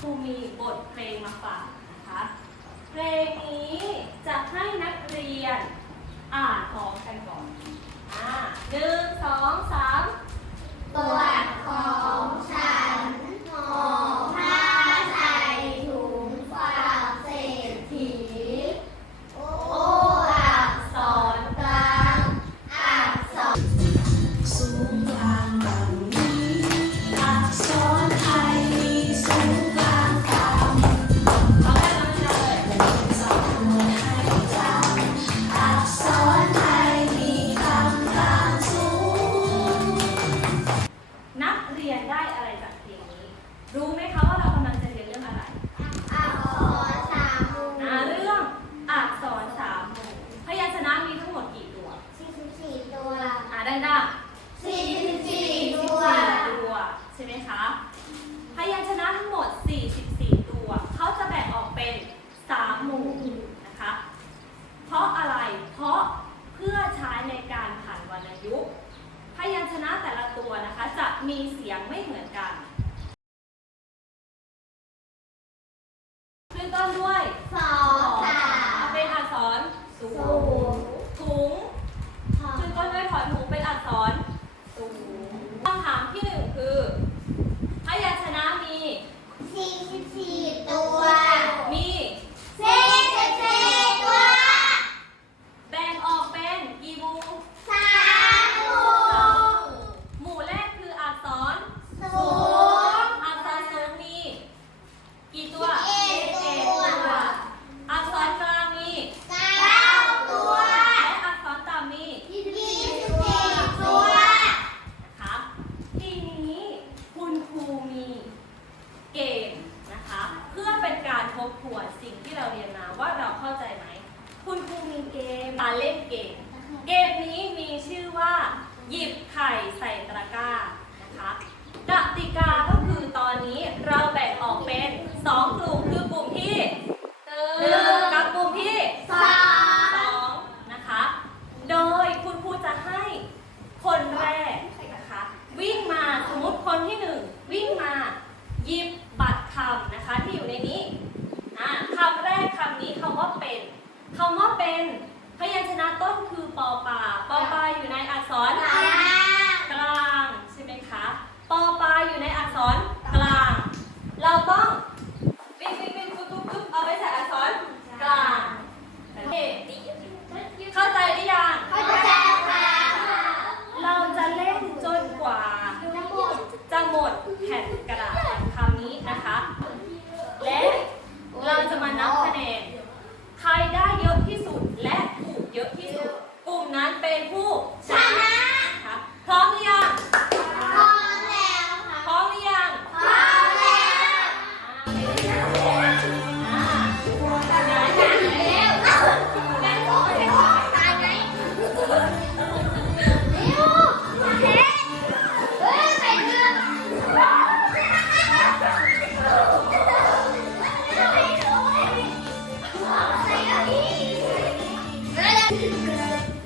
ครูมีบทเพลงมาฝากนะคะ เพลงนี้จะให้นักเรียนอ่านพร้อมกันก่อนอ่าหนึ่งสองสาม รียนได้อะไรจากเพลงนี้ รู้ไหมคะว่าเรากำลังจะเรียนเรื่องอะไร สี่สิบตัว คุณครูมีเกมมาเล่นเกม เกมนี้มีชื่อว่า หยิบไข่ใส่ตะกร้านะคะกติกาก็คือตอนนี้เราแบ่งออกเป็น 2 กลุ่มคือกลุ่มที่หนึ่กับกลุ่มที่สองนะคะ โดยคุณครูจะให้คนแรกนะคะ วิ่งมาสมมติคนที่หนึ่งวิ่งมาหยิบบัตรคำนะคะที่อยู่ในนี้็นพยัญชนะต้นคือปอปาปอปาอยู่ในอักษรอา Happy birthday.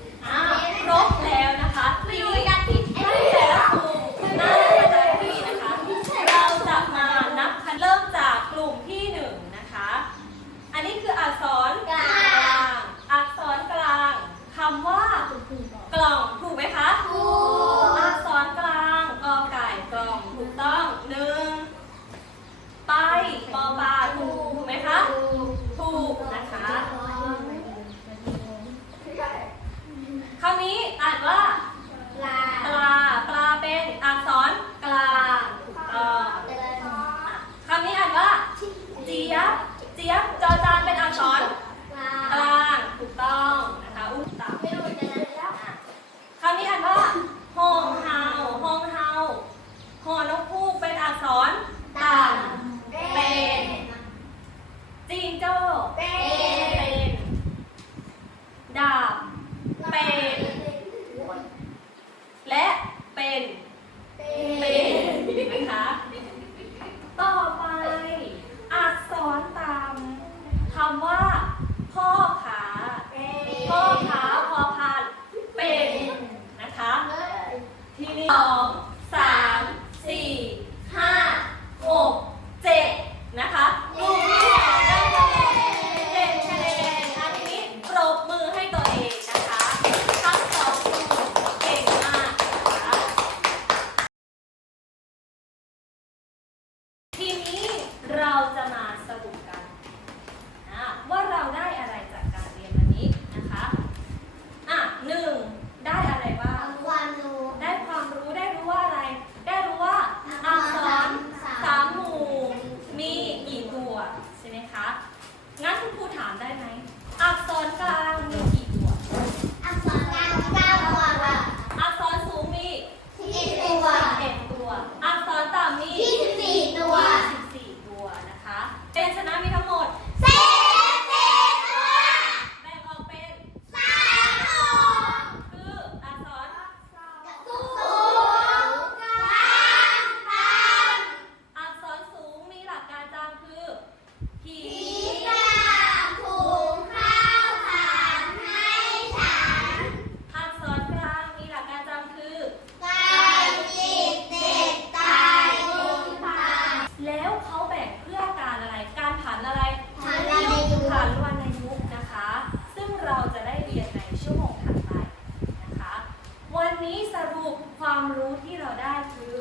ความรู้ที่เราได้คือ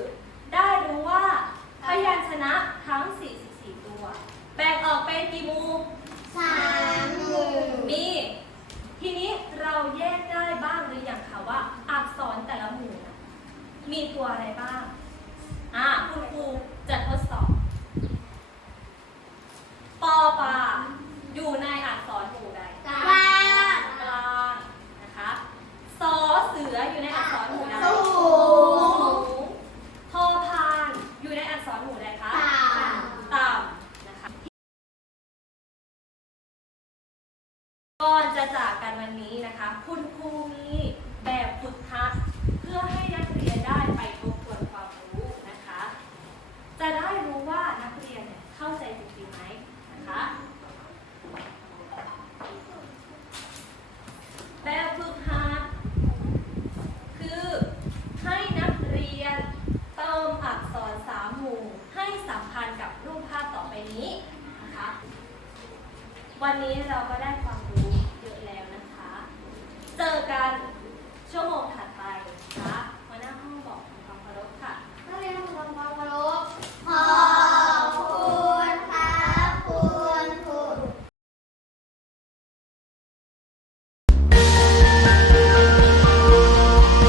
ได้รู้ว่าพยัญชนะทั้ง 44 ตัว แบ่งออกเป็นกี่หมูสามหมู่มี ทีนี้เราแยกได้บ้างหรืออยังคะว่า อักษรแต่ละหมู่มีตัวอะไรบ้าง อะคุณครูจะทดสอบ ปอปาอยู่ในอักษรหมู่ใดกลางกลางนะคะสอเสืออยู่ในอักษรหมู่ใด นี้เราก็